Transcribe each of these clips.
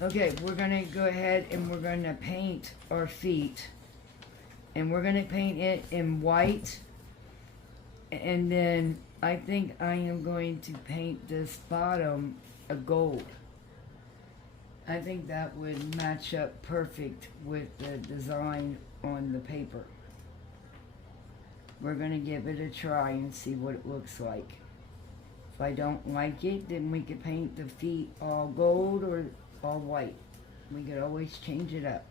Okay, we're gonna go ahead and we're gonna paint our feet. And we're gonna paint it in white. And then I think I am going to paint this bottom a gold. I think that would match up perfect with the design on the paper. We're gonna give it a try and see what it looks like. If I don't like it, then we could paint the feet all gold or all white. We could always change it up.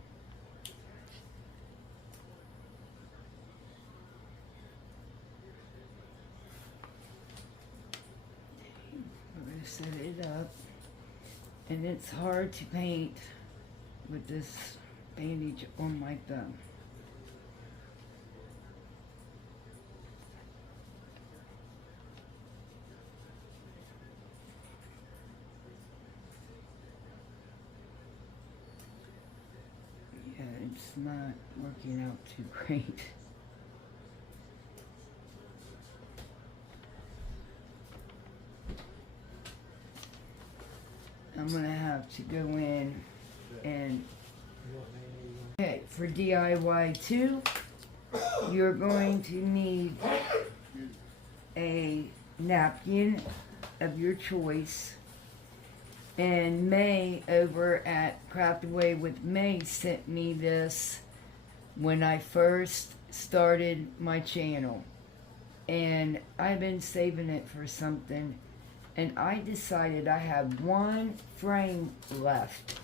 We're gonna set it up. And it's hard to paint with this bandage on my thumb. Yeah, it's not working out too great. I'm gonna have to go in and, okay, for DIY 2, you're going to need a napkin of your choice. And May over at Craft Away with May sent me this when I first started my channel. And I've been saving it for something. And I decided I have one frame left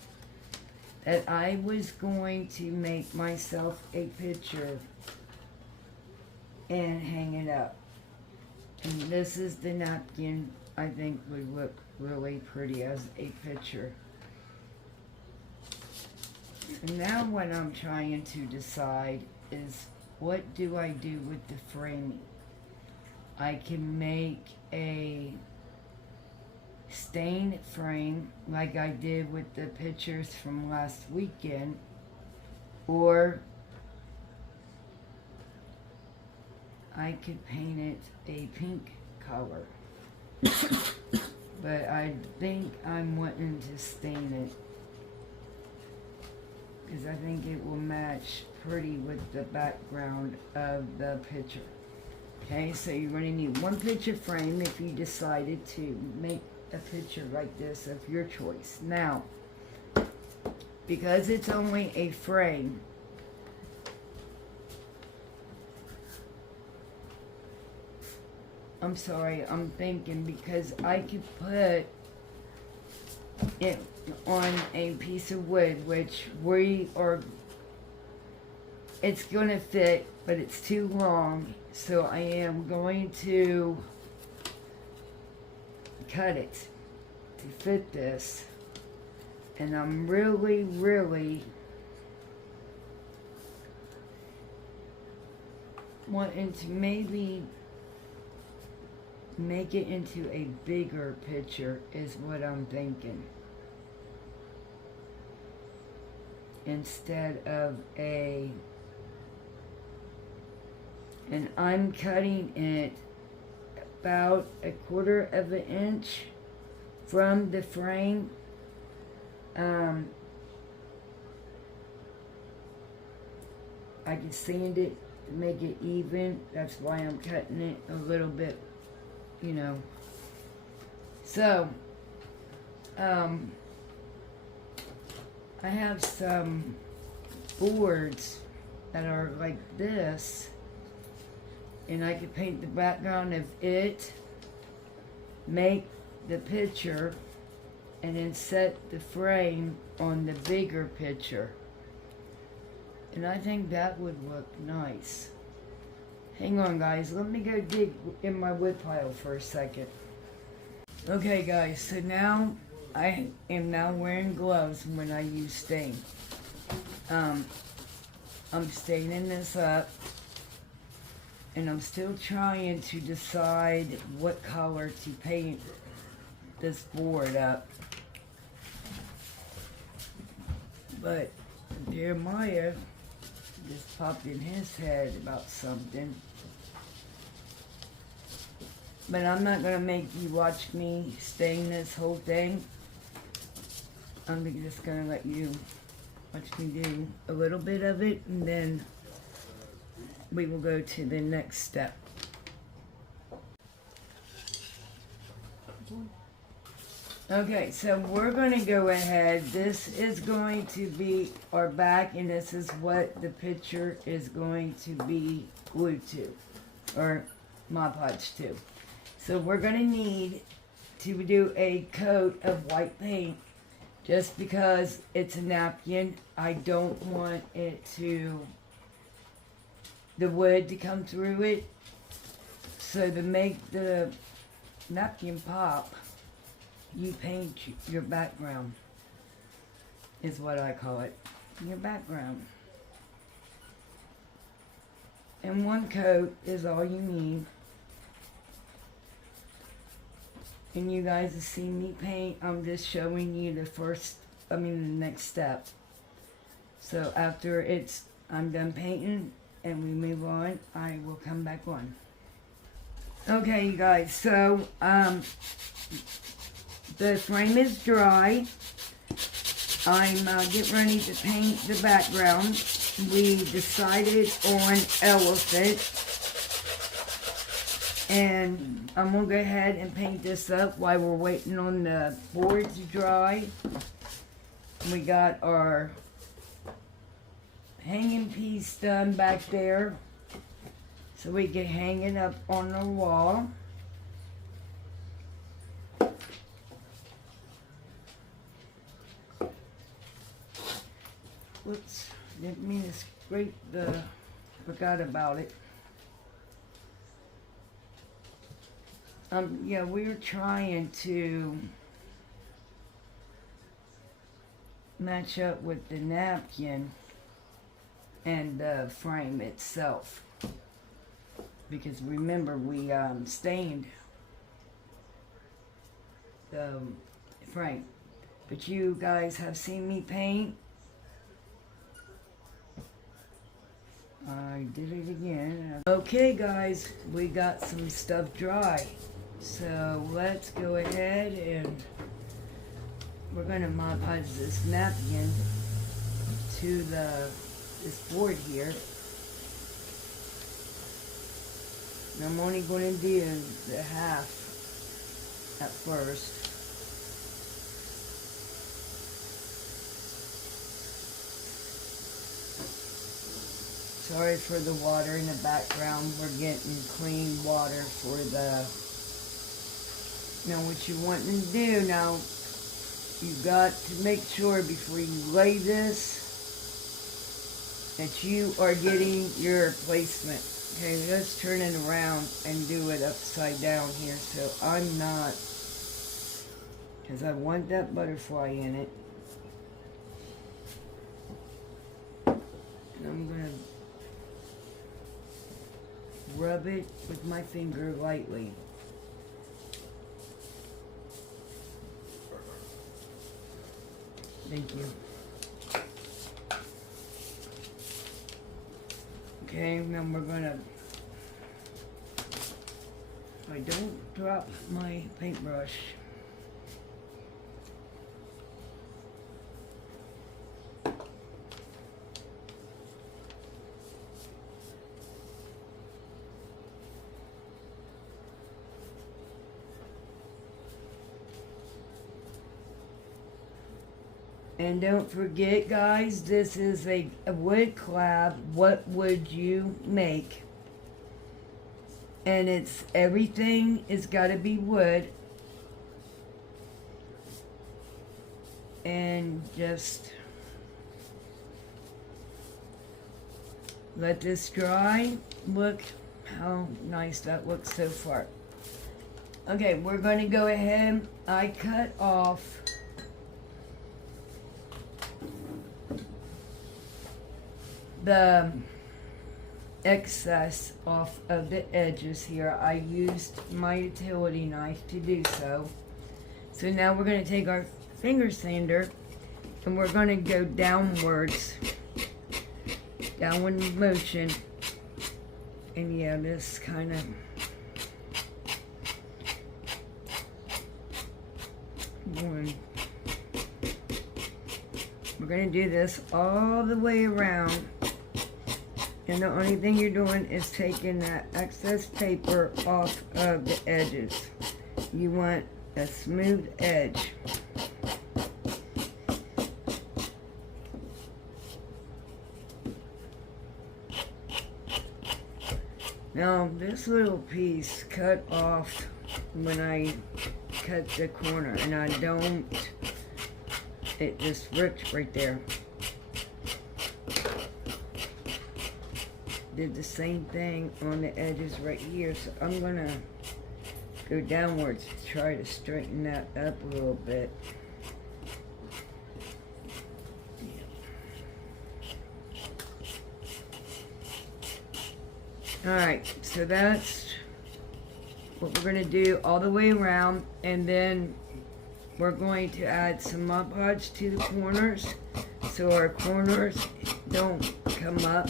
that I was going to make myself a picture and hang it up. And this is the napkin I think would look really pretty as a picture. So now what I'm trying to decide is, what do I do with the framing? I can make a stained frame like I did with the pictures from last weekend, or I could paint it a pink color. But I think I'm wanting to stain it because I think it will match pretty with the background of the picture. Okay, so you're going to need one picture frame if you decided to make a picture like this of your choice. Now, because it's only a frame, I'm sorry, I'm thinking because I could put it on a piece of wood, which it's gonna fit, but it's too long, so I am going to cut it to fit this. And I'm really wanting to maybe make it into a bigger picture is what I'm thinking, instead of and I'm cutting it about 1/4 of an inch from the frame. I can sand it to make it even. That's why I'm cutting it a little bit, you know. So, I have some boards that are like this, and I could paint the background of it, make the picture, and then set the frame on the bigger picture. And I think that would look nice. Hang on, guys, let me go dig in my wood pile for a second. Okay, guys, so now I am now wearing gloves when I use stain. I'm staining this up, and I'm still trying to decide what color to paint this board up. But Jeremiah just popped in his head about something. But I'm not going to make you watch me stain this whole thing. I'm just gonna let you watch me do a little bit of it, and then we will go to the next step. Okay, so we're going to go ahead. This is going to be our back, and this is what the picture is going to be glued to, or Mod Podge to. So we're going to need to do a coat of white paint, just because it's a napkin. I don't want it to, the wood to come through it. So to make the napkin pop, you paint your background, is what I call it, your background. And one coat is all you need. And you guys have seen me paint. I'm just showing you the next step. So after I'm done painting and we move on, I will come back on. Okay, you guys, so the frame is dry. I'm getting ready to paint the background. We decided on elephant. And I'm going to go ahead and paint this up while we're waiting on the board to dry. We got our hanging piece done back there, so we can hang it up on the wall. Whoops, didn't mean to scrape forgot about it. Yeah, we were trying to match up with the napkin and the frame itself, because remember we stained the frame. But you guys have seen me paint. I did it again. Okay guys, we got some stuff dry. So let's go ahead and we're gonna Mod Podge this napkin to this board here. And I'm only going to do the half at first. Sorry for the water in the background. We're getting clean water for now what you want to do now, you got to make sure before you lay this that you are getting your placement. Okay, let's turn it around and do it upside down here, so I'm not, because I want that butterfly in it. And I'm going to rub it with my finger lightly. Thank you. Okay, now we're gonna, I don't drop my paintbrush. And don't forget, guys, this is a wood collab. What would you make? And it's everything is got to be wood. And just let this dry. Look how nice that looks so far. Okay, we're going to go ahead. I cut off the excess off of the edges here. I used my utility knife to do so. So now we're going to take our finger sander and we're going to go downwards, downward motion, and yeah, this kind of one. We're going to do this all the way around. And the only thing you're doing is taking that excess paper off of the edges. You want a smooth edge. Now this little piece cut off when I cut the corner, and I don't, it just rips right there. Did the same thing on the edges right here, so I'm gonna go downwards to try to straighten that up a little bit. Alright, so that's what we're going to do all the way around, and then we're going to add some Mod Podge to the corners so our corners don't come up.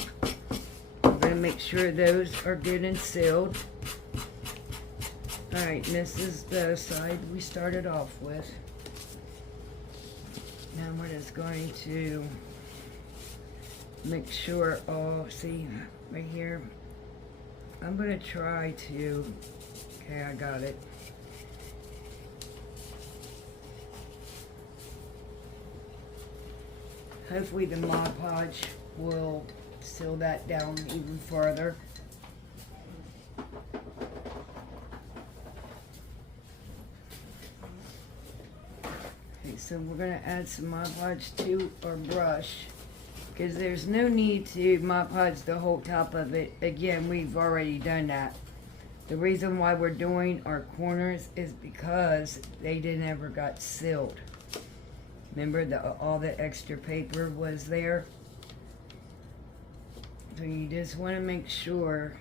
We're going to make sure those are good and sealed. Alright, this is the side we started off with. Now we're just going to make sure all, see right here, I'm going to try to, okay, I got it. Hopefully the Mod Podge will seal that down even farther. Okay, so we're going to add some Mod Podge to our brush, because there's no need to Mod Podge the whole top of it. Again, we've already done that. The reason why we're doing our corners is because they never got sealed. Remember, all the extra paper was there? So you just want to make sure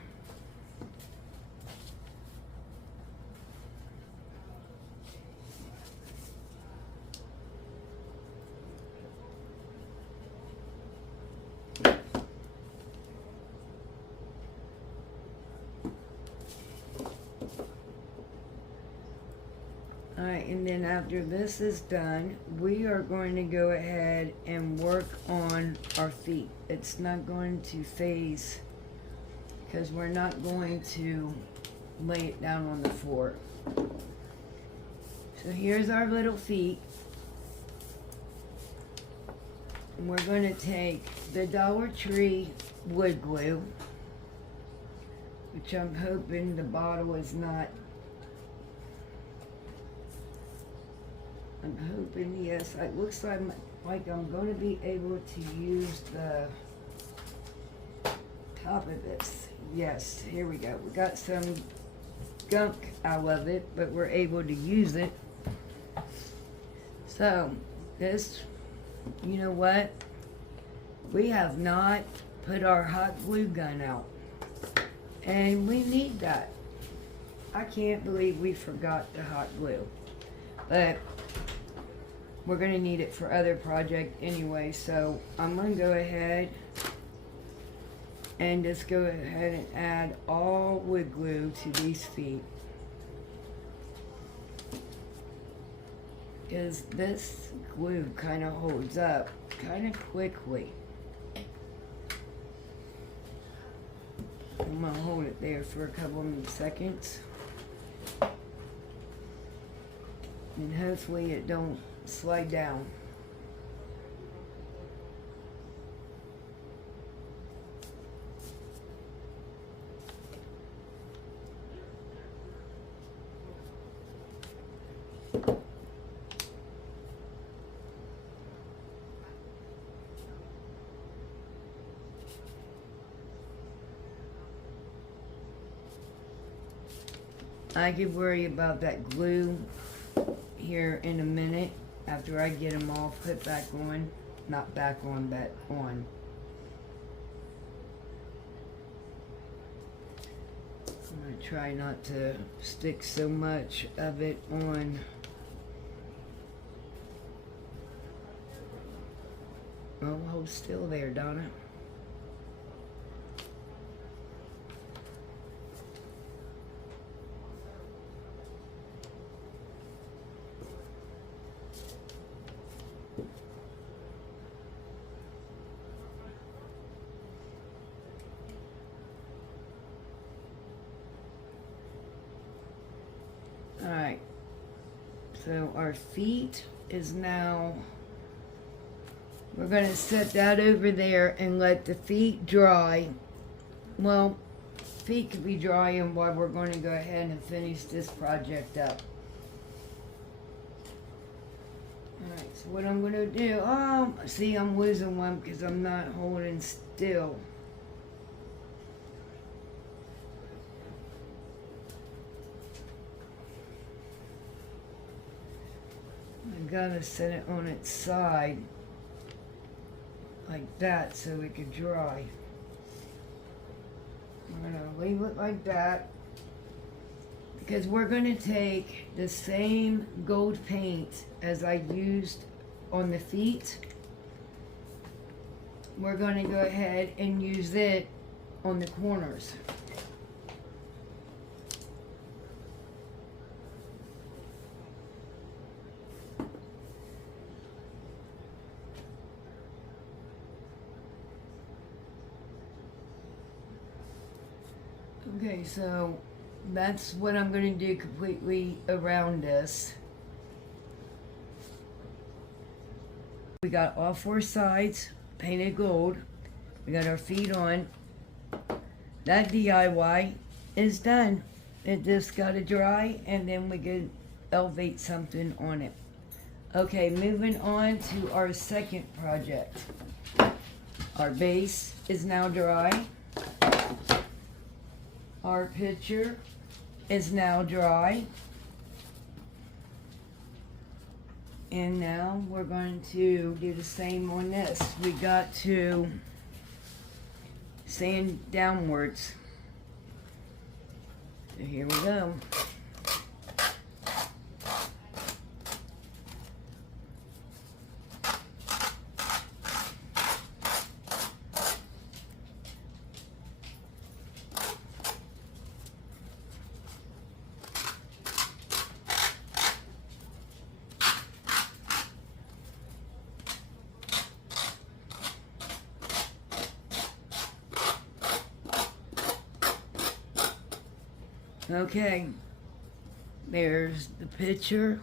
Alright, and then after this is done, we are going to go ahead and work on our feet. It's not going to phase because we're not going to lay it down on the floor. So here's our little feet. And we're going to take the Dollartree wood glue, which I'm hoping the bottle is not. I'm hoping, yes, it looks like I'm going to be able to use the top of this. Yes, here we go. We got some gunk out of it, but we're able to use it. So, this, you know what? We have not put our hot glue gun out. And we need that. I can't believe we forgot the hot glue. But we're going to need it for other project anyway, so I'm going to go ahead and just go ahead and add all wood glue to these feet. Because this glue kind of holds up kind of quickly. I'm going to hold it there for a couple of seconds. And hopefully it don't slide down. I could worry about that glue here in a minute after I get them all put back on. Not back on, but on. I'm going to try not to stick so much of it on. Oh, hold still there, Donna. So our feet is now, we're going to set that over there and let the feet dry. Well, feet could be drying while we're going to go ahead and finish this project up. Alright, so what I'm going to do, see, I'm losing one because I'm not holding still. I gotta set it on its side like that so it could dry. I'm gonna leave it like that because we're gonna take the same gold paint as I used on the feet. We're gonna go ahead and use it on the corners. Okay, so that's what I'm going to do completely around this. We got all four sides painted gold. We got our feet on. That DIY is done. It just got to dry and then we can elevate something on it. Okay, moving on to our second project. Our base is now dry. Our picture is now dry. And now we're going to do the same on this. We got to sand downwards. So here we go. Okay, there's the picture.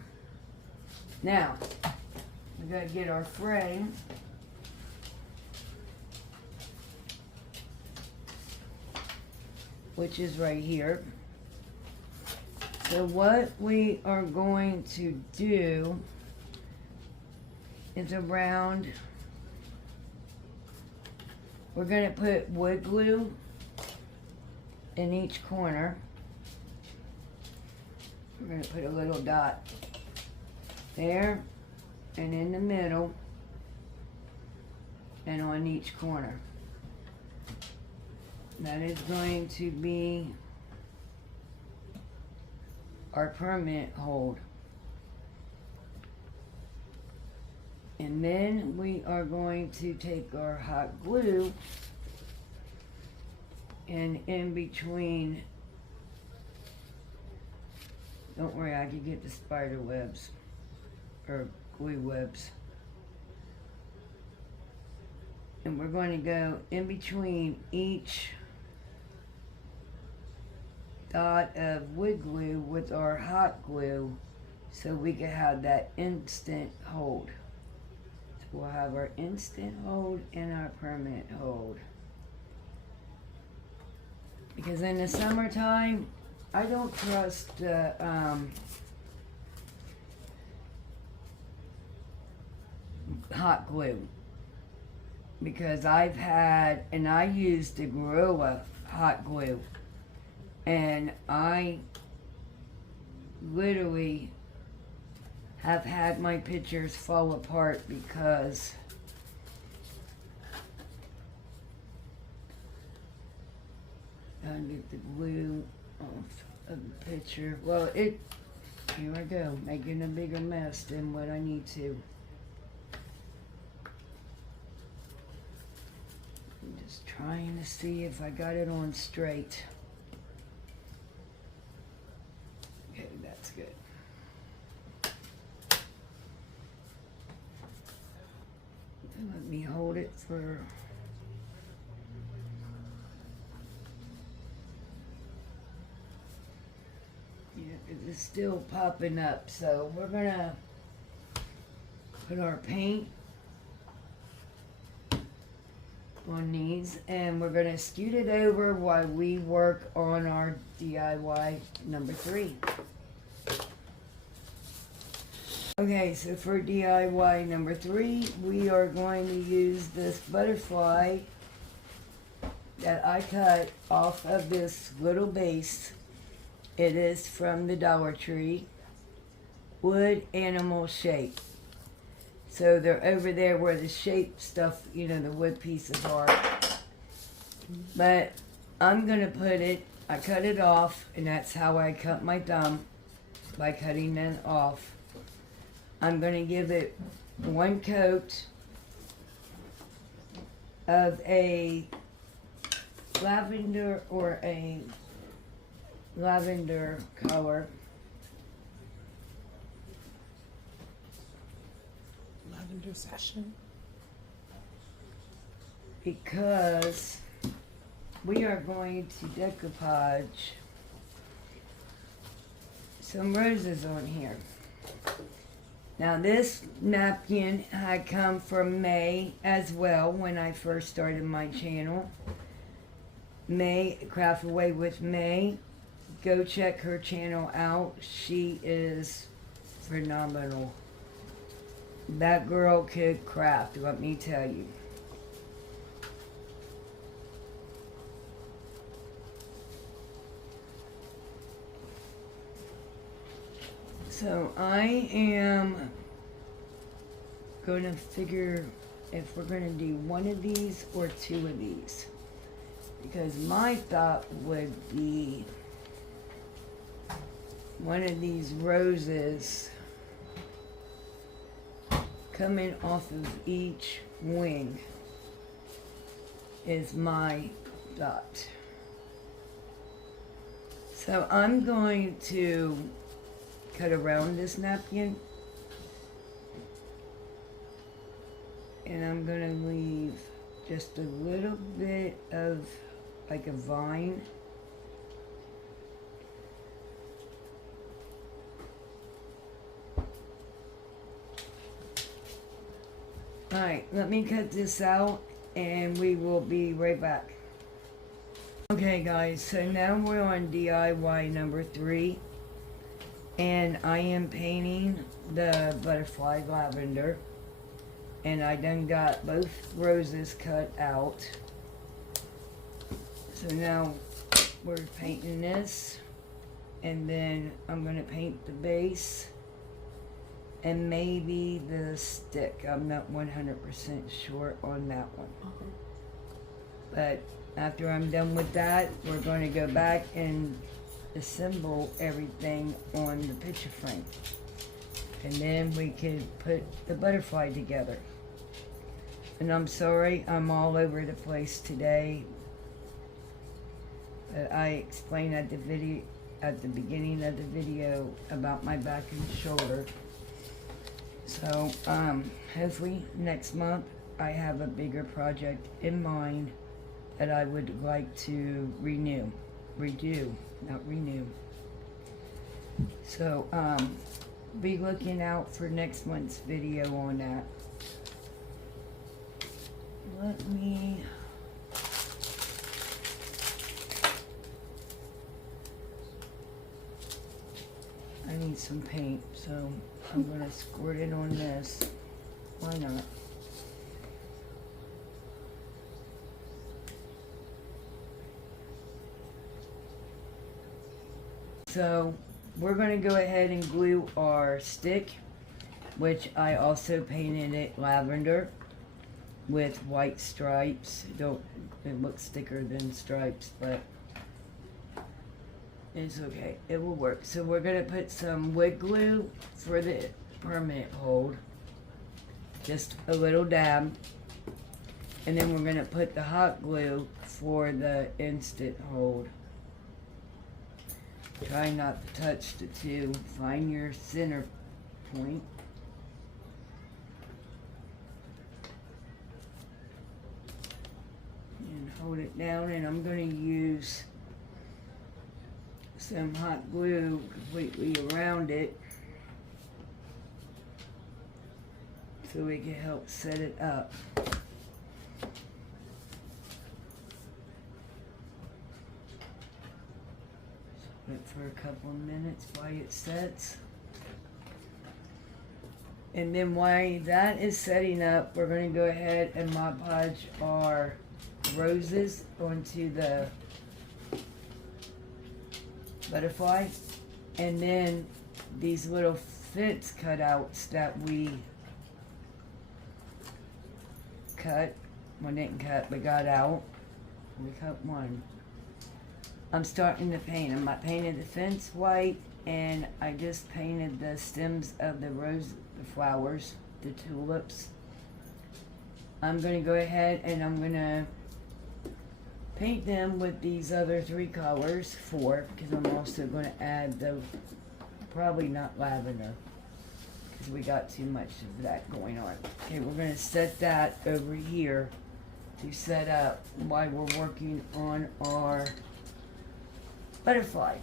Now, we gotta get our frame. Which is right here. So what we are going to do is around, we're gonna put wood glue in each corner. We're going to put a little dot there and in the middle and on each corner. That is going to be our permanent hold. And then we are going to take our hot glue and in between, don't worry, I can get the spider webs or glue webs. And we're going to go in between each dot of wood glue with our hot glue so we can have that instant hold. So we'll have our instant hold and our permanent hold. Because in the summertime, I don't trust hot glue because I've had, and I used the Gorilla hot glue and I literally have had my pictures fall apart because I get the glue off of the picture. Well, here I go, making a bigger mess than what I need to. I'm just trying to see if I got it on straight. Okay, that's good. Let me hold it for... Yeah, it's still popping up. So we're gonna put our paint on these, and we're gonna scoot it over while we work on our DIY number 3. Okay, so for DIY number 3, we are going to use this butterfly that I cut off of this little base. It is from the Dollartree, wood animal shape. So they're over there where the shape stuff, you know, the wood pieces are. But I'm gonna put it, I cut it off, and that's how I cut my thumb, by cutting it off. I'm gonna give it one coat of a lavender or a lavender color. Lavender session. Because we are going to decoupage some roses on here. Now this napkin had come from May as well when I first started my channel. May, Craft Away with May. Go check her channel out. She is phenomenal. That girl could craft, let me tell you. So I am going to figure if we're going to do one of these or 2 of these. Because my thought would be one of these roses coming off of each wing is my thought. So I'm going to cut around this napkin, and I'm going to leave just a little bit of like a vine. Alright, let me cut this out and we will be right back. Okay guys, so now we're on DIY number 3, and I am painting the butterfly lavender, and I done got both roses cut out. So now we're painting this, and then I'm going to paint the base and maybe the stick. I'm not 100% sure on that one. Okay. But after I'm done with that, we're going to go back and assemble everything on the picture frame. And then we could put the butterfly together. And I'm sorry, I'm all over the place today. I explained at the beginning of the video about my back and shoulder. So hopefully next month I have a bigger project in mind that I would like to redo, not renew. So be looking out for next month's video on that. Let me I need some paint, so I'm going to squirt it on this. Why not? So we're going to go ahead and glue our stick, which I also painted it lavender with white stripes. It looks thicker than stripes, but it's okay, it will work. So we're gonna put some wood glue for the permanent hold, just a little dab, and then we're gonna put the hot glue for the instant hold. Try not to touch the two. Find your center point. And hold it down, and I'm gonna use some hot glue completely around it so we can help set it up. Wait for a couple of minutes while it sets. And then while that is setting up, we're going to go ahead and Mod Podge our roses onto the butterfly. And then these little fence cutouts that we cut, well, didn't cut, but got out. We cut one. I'm starting to paint them. I painted the fence white, and I just painted the stems of the rose, the flowers, the tulips. I'm going to go ahead and I'm going to paint them with these other 3 colors, 4, because I'm also going to add the, probably not lavender, because we got too much of that going on. Okay, we're going to set that over here to set up while we're working on our butterfly.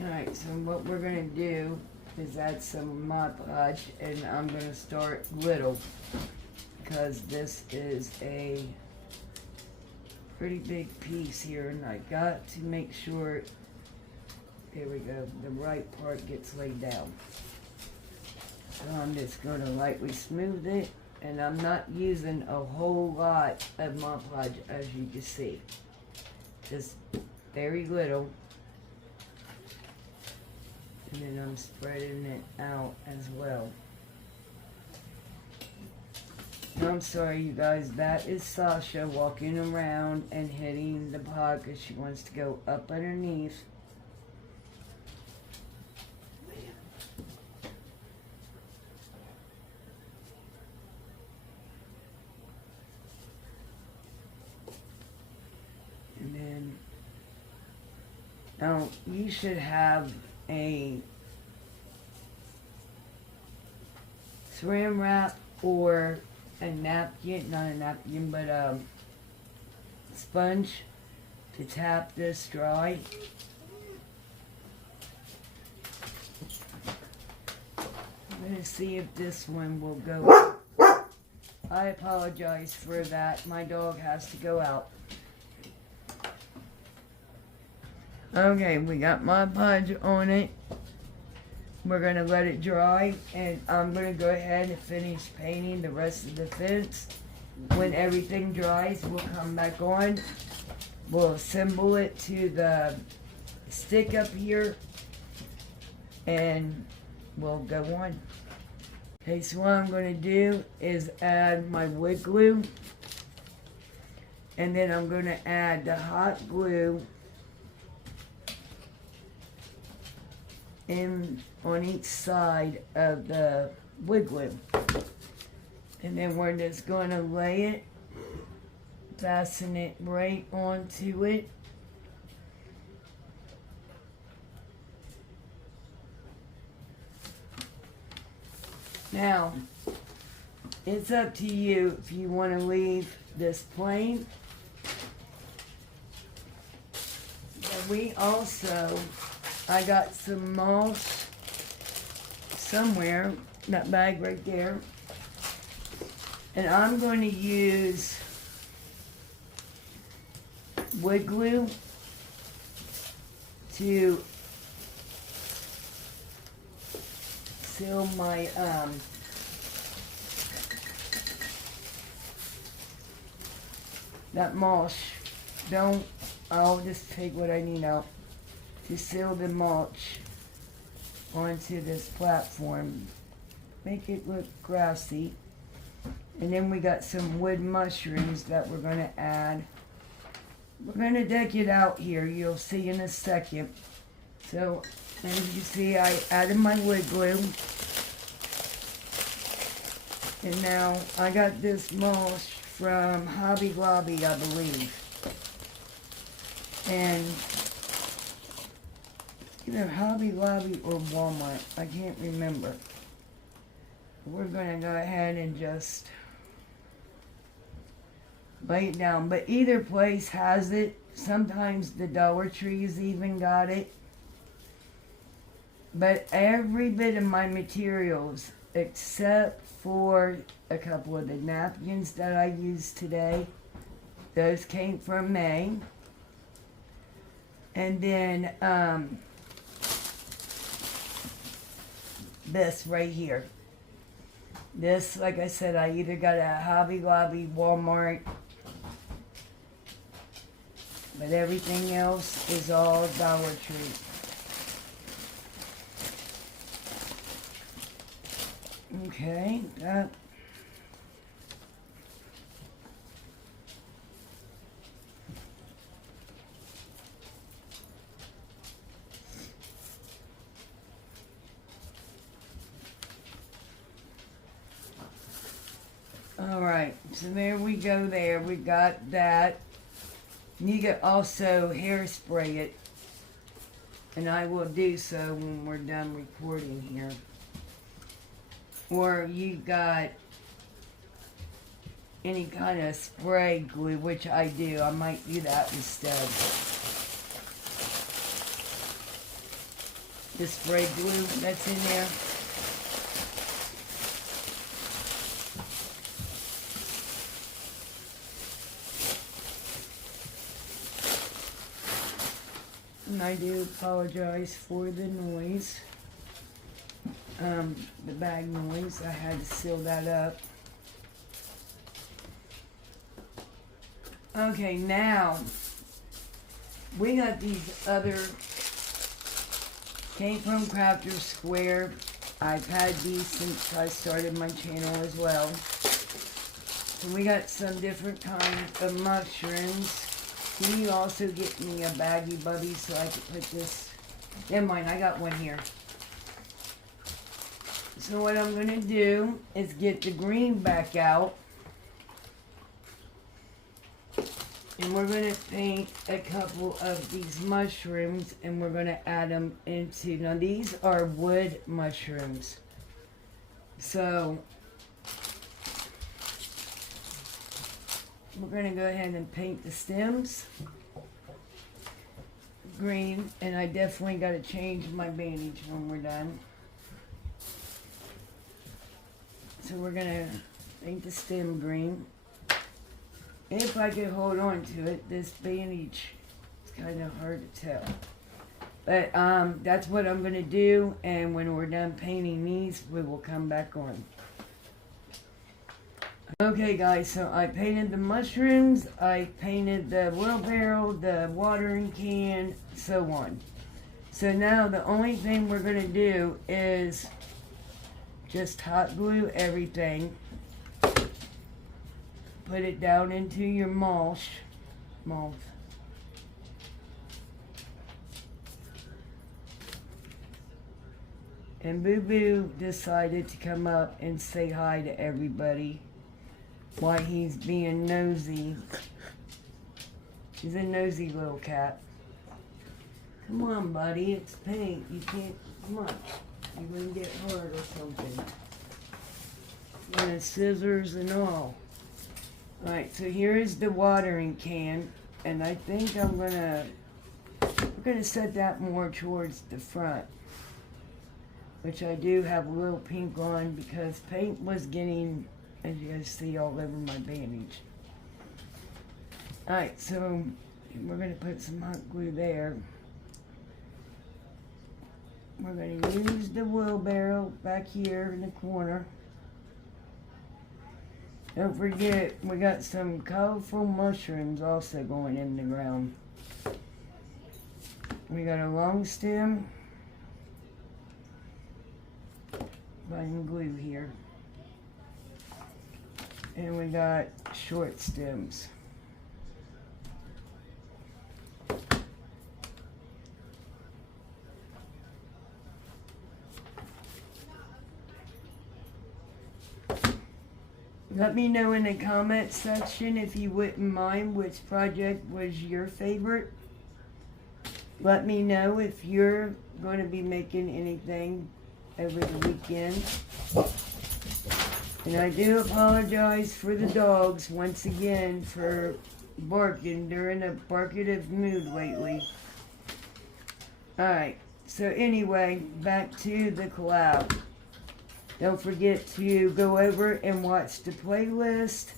Alright, so what we're going to do is add some Mod Podge, and I'm going to start little because this is a pretty big piece here, and I got to make sure, there we go, the right part gets laid down. So I'm just going to lightly smooth it, and I'm not using a whole lot of Mod Podge, as you can see. Just very little. And then I'm spreading it out as well. I'm sorry, you guys, that is Sasha walking around and hitting the pot because she wants to go up underneath. And then, now you should have a saran wrap or a napkin, not a napkin, but a sponge to tap this dry. I'm going to see if this one will go. I apologize for that. My dog has to go out. Okay, we got Mod Podge on it. We're going to let it dry, and I'm going to go ahead and finish painting the rest of the fence. When everything dries, we'll come back on. We'll assemble it to the stick up here, and we'll go on. Okay, so what I'm going to do is add my wood glue, and then I'm going to add the hot glue in on each side of the wood glue. And then we're just going to lay it, fasten it right onto it. Now, it's up to you if you want to leave this plain. But we also, I got some mulch somewhere, that bag right there. And I'm going to use wood glue to seal my that mulch. I'll just take what I need out to seal the mulch onto this platform. Make it look grassy. And then we got some wood mushrooms that we're going to add. We're going to deck it out here. You'll see in a second. So, as you see, I added my wood glue. And now, I got this mulch from Hobby Lobby, I believe. And either Hobby Lobby or Walmart. I can't remember. We're gonna go ahead and just lay it down. But either place has it. Sometimes the Dollartree's even got it. But every bit of my materials, except for a couple of the napkins that I used today, those came from May. And then this right here. This, like I said, I either got at Hobby Lobby, Walmart, but everything else is all Dollar Tree. Okay, that. Alright, so there we go there. We got that. You can also hairspray it. And I will do so when we're done recording here. Or you got any kind of spray glue, which I do. I might do that instead. The spray glue that's in there. And I do apologize for the noise. The bag noise. I had to seal that up. Okay, now we got these other came from Crafter Square. I've had these since I started my channel as well. So we got some different kinds of mushrooms. Can you also get me a baggy buddy so I can put this? Never mind, I got one here. So what I'm going to do is get the green back out. And we're going to paint a couple of these mushrooms and we're going to add them into, now these are wood mushrooms. So we're going to go ahead and paint the stems green, and I definitely got to change my bandage when we're done. So we're going to paint the stem green. If I could hold on to it, this bandage is kind of hard to tell. But that's what I'm going to do, and when we're done painting these, we will come back on. Okay guys, so I painted the mushrooms, I painted the wheelbarrow, the watering can, so on. So now the only thing we're going to do is just hot glue everything. Put it down into your mulch. And Boo Boo decided to come up and say hi to everybody while he's being nosy. He's a nosy little cat. Come on, buddy, it's paint. You can't, come on. You're going to get hurt or something. And scissors and all. Alright, so here is the watering can, and I think we're gonna set that more towards the front, which I do have a little pink on because paint was getting, as you guys see, all over my bandage. Alright, so we're gonna put some hot glue there. We're gonna use the wheelbarrow back here in the corner. Don't forget, we got some colorful mushrooms also going in the ground. We got a long stem. Line glue here. And we got short stems. Let me know in the comments section if you wouldn't mind which project was your favorite. let me know if you're going to be making anything over the weekend. And I do apologize for the dogs once again for barking. They're in a barkative mood lately. Alright, so anyway, back to the collab. Don't forget to go over and watch the playlist.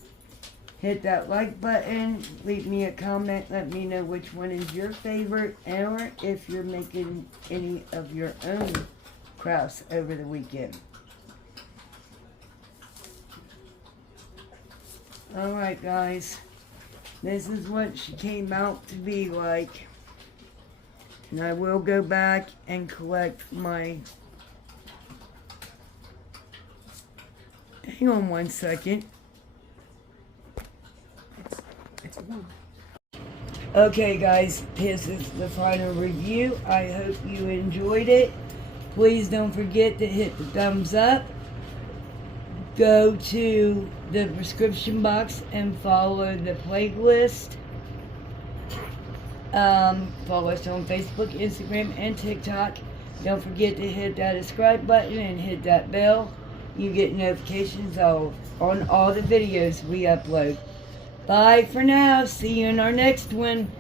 Hit that like button. Leave me a comment. Let me know which one is your favorite, or if you're making any of your own crafts over the weekend. Alright guys, this is what she came out to be like. And I will go back and collect my... Hang on one second. It's one. Okay guys, this is the final review. I hope you enjoyed it. Please don't forget to hit the thumbs up. Go to the description box and follow the playlist. Follow us on Facebook, Instagram, and TikTok. Don't forget to hit that subscribe button and hit that bell. You get notifications on all the videos we upload. Bye for now. See you in our next one.